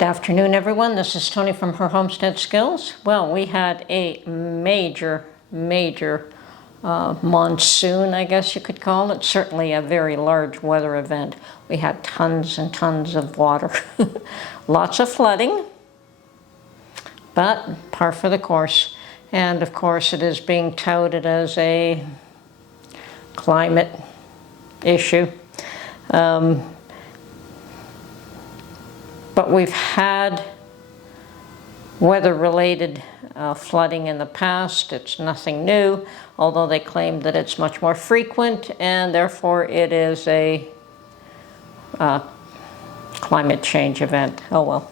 Good afternoon, everyone. This is Tony from Her Homestead Skills. Well, we had a major monsoon, I guess you could call it. Certainly a very large weather event. We had tons and tons of water. Lots of flooding, but par for the course. And of course, it is being touted as a climate issue. But we've had weather-related flooding in the past. It's nothing new, although they claim that it's much more frequent, and therefore it is a climate change event. Oh well.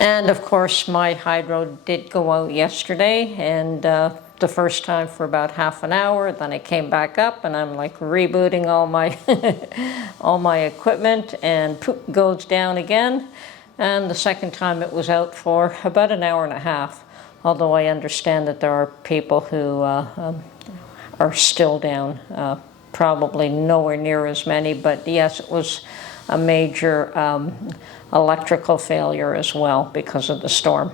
And of course, my hydro did go out yesterday, and the first time for about half an hour. Then it came back up, and I'm like rebooting all my all my equipment, and poop goes down again. And the second time it was out for about an hour and a half. Although I understand that there are people who are still down, probably nowhere near as many. But yes, it was a major electrical failure as well because of the storm.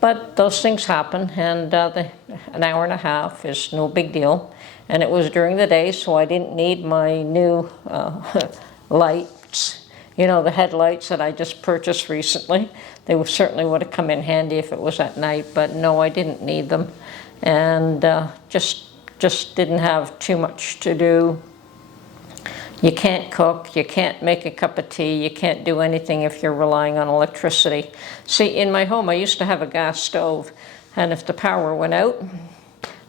But those things happen, and an hour and a half is no big deal. And it was during the day, so I didn't need my new lights. You know, the headlights that I just purchased recently. They certainly would have come in handy if it was at night, but no, I didn't need them. And just didn't have too much to do. You can't cook, you can't make a cup of tea, you can't do anything if you're relying on electricity. See, in my home, I used to have a gas stove, and if the power went out,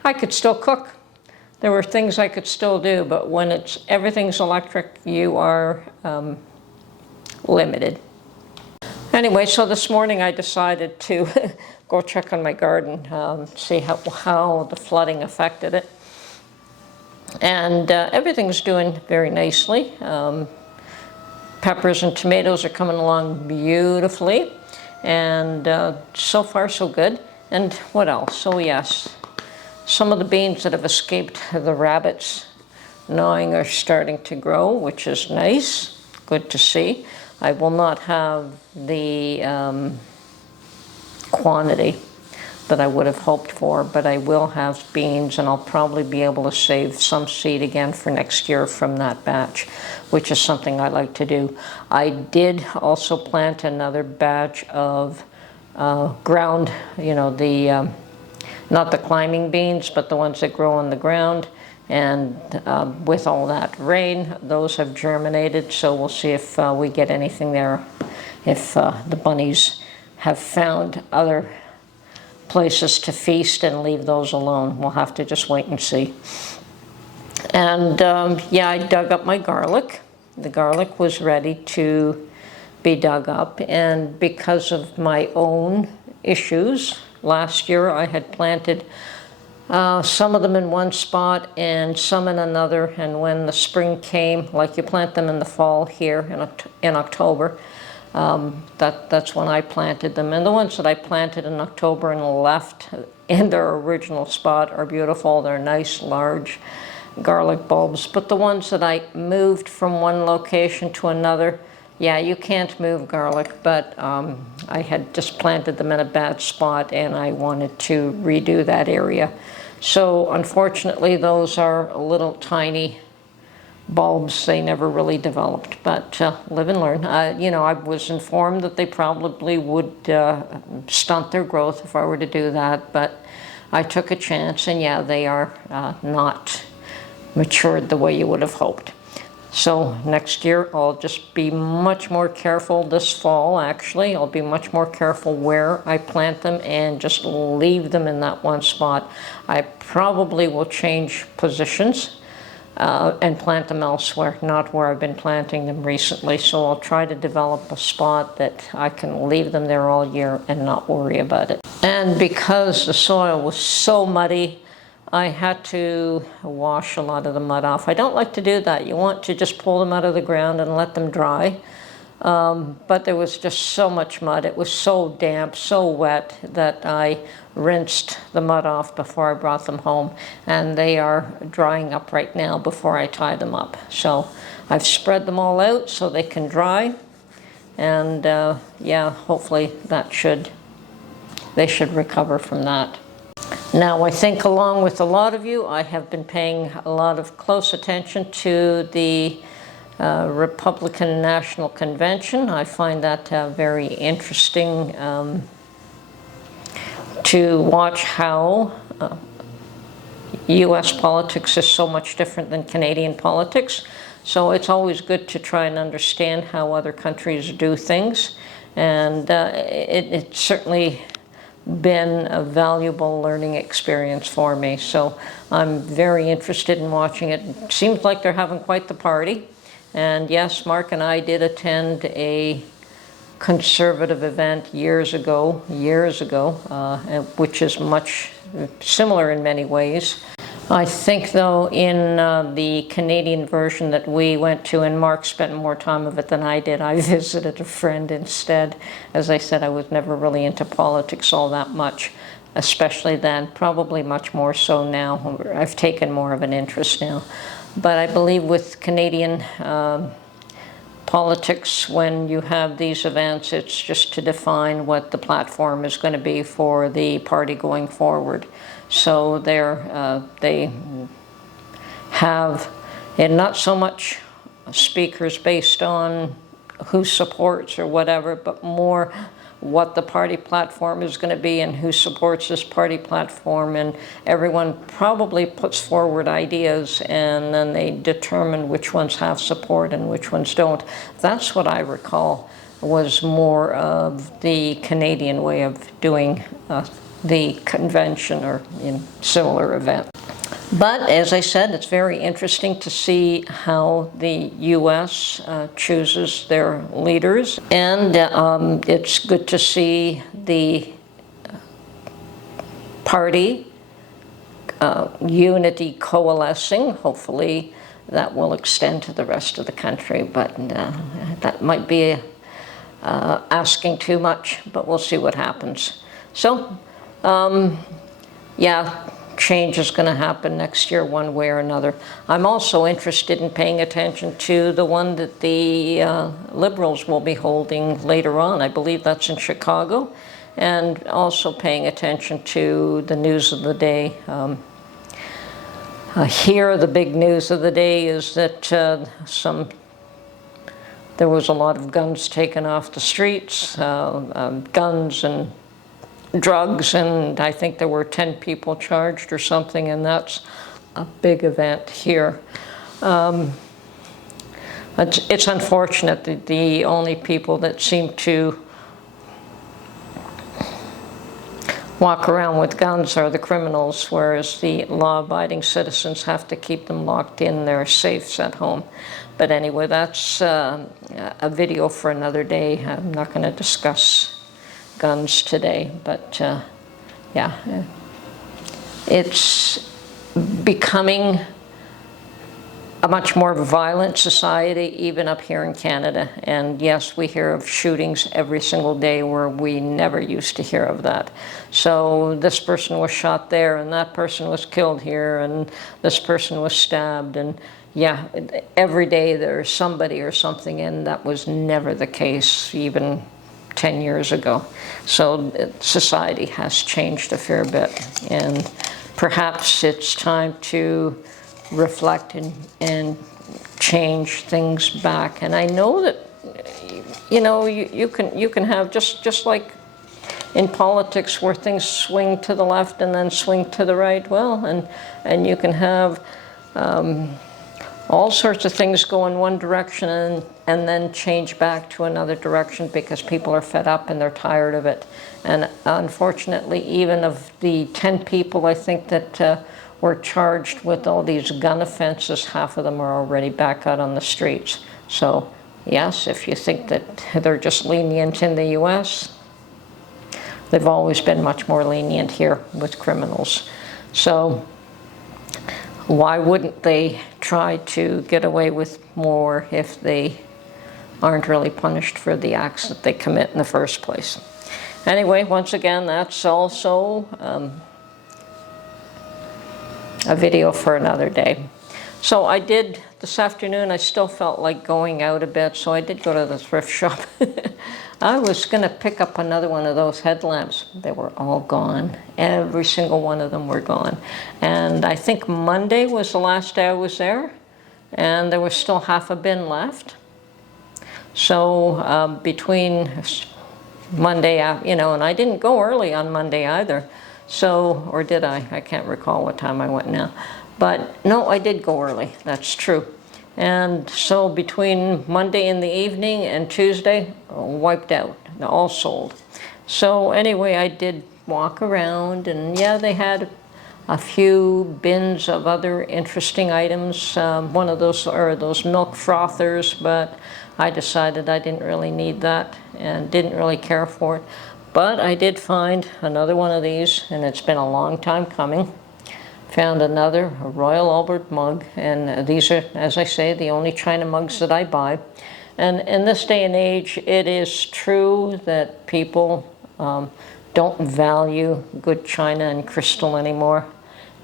I could still cook. There were things I could still do, but when everything's electric, you are limited. Anyway, so this morning I decided to go check on my garden, see how the flooding affected it. And everything's doing very nicely. Peppers and tomatoes are coming along beautifully. And so far, so good. And what else? So yes, some of the beans that have escaped the rabbits gnawing are starting to grow, which is nice. Good to see. I will not have the quantity that I would have hoped for, but I will have beans, and I'll probably be able to save some seed again for next year from that batch, which is something I like to do. I did also plant another batch of ground, you know, the not the climbing beans, but the ones that grow on the ground. And with all that rain, those have germinated, so we'll see if we get anything there, if the bunnies have found other places to feast and leave those alone. We'll have to just wait and see. And yeah, I dug up my garlic. The garlic was ready to be dug up, and because of my own issues, last year I had planted some of them in one spot and some in another, and when the spring came, like you plant them in the fall here in October, that's when I planted them. And the ones that I planted in October and left in their original spot are beautiful. They're nice, large garlic bulbs. But the ones that I moved from one location to another, yeah, you can't move garlic, but I had just planted them in a bad spot, and I wanted to redo that area. So unfortunately, those are little tiny bulbs. They never really developed, but live and learn. You know, I was informed that they probably would stunt their growth if I were to do that, but I took a chance, and yeah, they are not matured the way you would have hoped. So next year, I'll just be much more careful this fall, actually. I'll be much more careful where I plant them and just leave them in that one spot. I probably will change positions and plant them elsewhere, not where I've been planting them recently. So I'll try to develop a spot that I can leave them there all year and not worry about it. And because the soil was so muddy, I had to wash a lot of the mud off. I don't like to do that. You want to just pull them out of the ground and let them dry. But there was just so much mud. It was so damp, so wet, that I rinsed the mud off before I brought them home. And they are drying up right now before I tie them up. So I've spread them all out so they can dry. And yeah, hopefully they should recover from that. Now, I think along with a lot of you, I have been paying a lot of close attention to the Republican National Convention. I find that very interesting to watch how U.S. politics is so much different than Canadian politics. So it's always good to try and understand how other countries do things. And it's certainly been a valuable learning experience for me. So I'm very interested in watching it. It seems like they're having quite the party. And yes, Mark and I did attend a conservative event years ago, which is much similar in many ways. I think, though, in the Canadian version that we went to, and Mark spent more time of it than I did, I visited a friend instead. As I said, I was never really into politics all that much, especially then, probably much more so now. I've taken more of an interest now. But I believe with Canadian politics, when you have these events, it's just to define what the platform is going to be for the party going forward. So they have not so much speakers based on who supports or whatever, but more what the party platform is going to be and who supports this party platform. And everyone probably puts forward ideas, and then they determine which ones have support and which ones don't. That's what I recall was more of the Canadian way of doing the convention or similar event. But as I said, it's very interesting to see how the U.S. chooses their leaders, and it's good to see the party unity coalescing. Hopefully that will extend to the rest of the country, but that might be asking too much, but we'll see what happens. So yeah, change is going to happen next year one way or another. I'm also interested in paying attention to the one that the Liberals will be holding later on. I believe that's in Chicago. And also paying attention to the news of the day. Here, the big news of the day is that there was a lot of guns taken off the streets, guns and drugs, and I think there were 10 people charged or something, and that's a big event here. It's unfortunate that the only people that seem to walk around with guns are the criminals, whereas the law-abiding citizens have to keep them locked in their safes at home. But anyway, that's a video for another day. I'm not going to discuss guns today, but yeah, it's becoming a much more violent society, even up here in Canada. And yes, we hear of shootings every single day where we never used to hear of that. So this person was shot there, and that person was killed here, and this person was stabbed, and yeah, every day there's somebody or something, and that was never the case even 10 years ago. So society has changed a fair bit, and perhaps it's time to reflect and change things back. And I know that, you know, you can have just like in politics where things swing to the left and then swing to the right. Well, and you can have all sorts of things go in one direction and then change back to another direction because people are fed up and they're tired of it. And unfortunately, even of the 10 people I think that were charged with all these gun offenses, half of them are already back out on the streets. So yes, if you think that they're just lenient in the US, they've always been much more lenient here with criminals. So why wouldn't they try to get away with more if they aren't really punished for the acts that they commit in the first place? Anyway, once again, that's also a video for another day. So I did, this afternoon, I still felt like going out a bit, so I did go to the thrift shop. I was going to pick up another one of those headlamps. They were all gone. Every single one of them were gone. And I think Monday was the last day I was there, and there was still half a bin left. So between Monday, and I didn't go early on Monday either. So, or did I? I can't recall what time I went now. But no, I did go early, that's true. And so between Monday in the evening and Tuesday, wiped out, all sold. So anyway, I did walk around, and yeah, they had a few bins of other interesting items. One of those are those milk frothers, but I decided I didn't really need that and didn't really care for it. But I did find another one of these, and it's been a long time coming. Found another Royal Albert mug, and these are, as I say, the only China mugs that I buy. And in this day and age, it is true that people don't value good china and crystal anymore,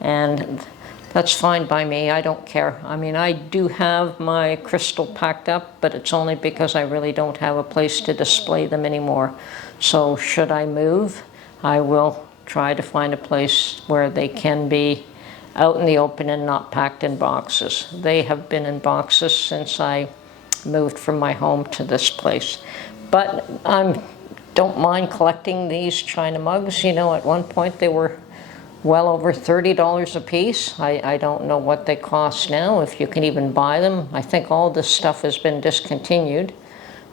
and that's fine by me. I don't care. I mean, I do have my crystal packed up, but it's only because I really don't have a place to display them anymore. So should I move, I will try to find a place where they can be out in the open and not packed in boxes. They have been in boxes since I moved from my home to this place. But I don't mind collecting these china mugs. You know, at one point they were well over $30 a piece. I don't know what they cost now, if you can even buy them. I think all this stuff has been discontinued,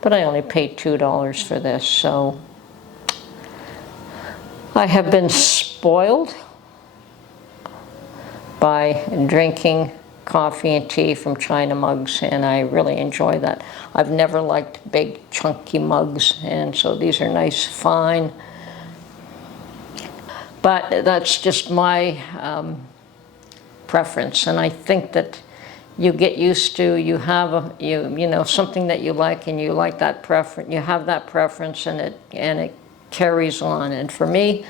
but I only paid $2 for this. So I have been spoiled by drinking coffee and tea from china mugs, and I really enjoy that. I've never liked big chunky mugs, and so these are nice, fine. But that's just my preference, and I think that you get used to, you have something that you like, and you like that preference, you have that preference, and it carries on. And for me,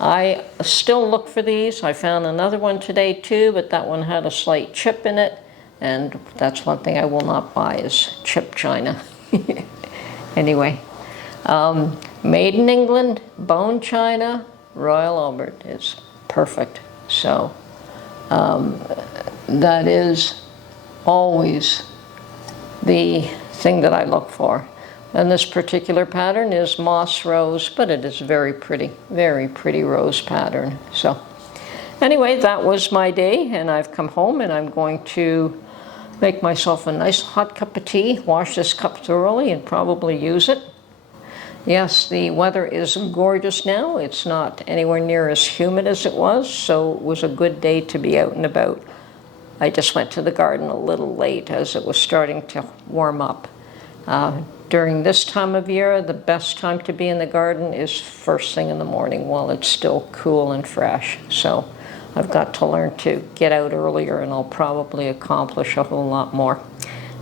I still look for these. I found another one today too, but that one had a slight chip in it, and that's one thing I will not buy is chip china. Anyway, made in England, bone china, Royal Albert is perfect. So that is always the thing that I look for. And this particular pattern is moss rose, but it is very pretty rose pattern. So anyway, that was my day, and I've come home, and I'm going to make myself a nice hot cup of tea, wash this cup thoroughly, and probably use it. Yes, the weather is gorgeous now. It's not anywhere near as humid as it was, so it was a good day to be out and about. I just went to the garden a little late as it was starting to warm up. During this time of year, the best time to be in the garden is first thing in the morning while it's still cool and fresh. So I've got to learn to get out earlier, and I'll probably accomplish a whole lot more.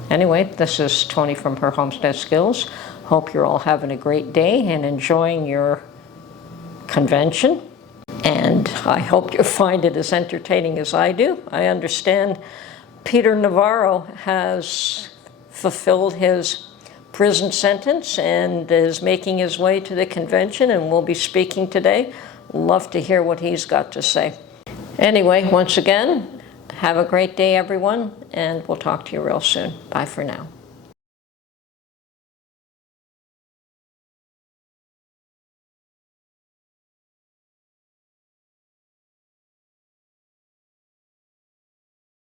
Anyway, this is Tony from Her Homestead Skills. Hope you're all having a great day and enjoying your convention. And I hope you find it as entertaining as I do. I understand Peter Navarro has fulfilled his prison sentence and is making his way to the convention and will be speaking today. Love to hear what he's got to say. Anyway, once again, have a great day, everyone, and we'll talk to you real soon. Bye for now.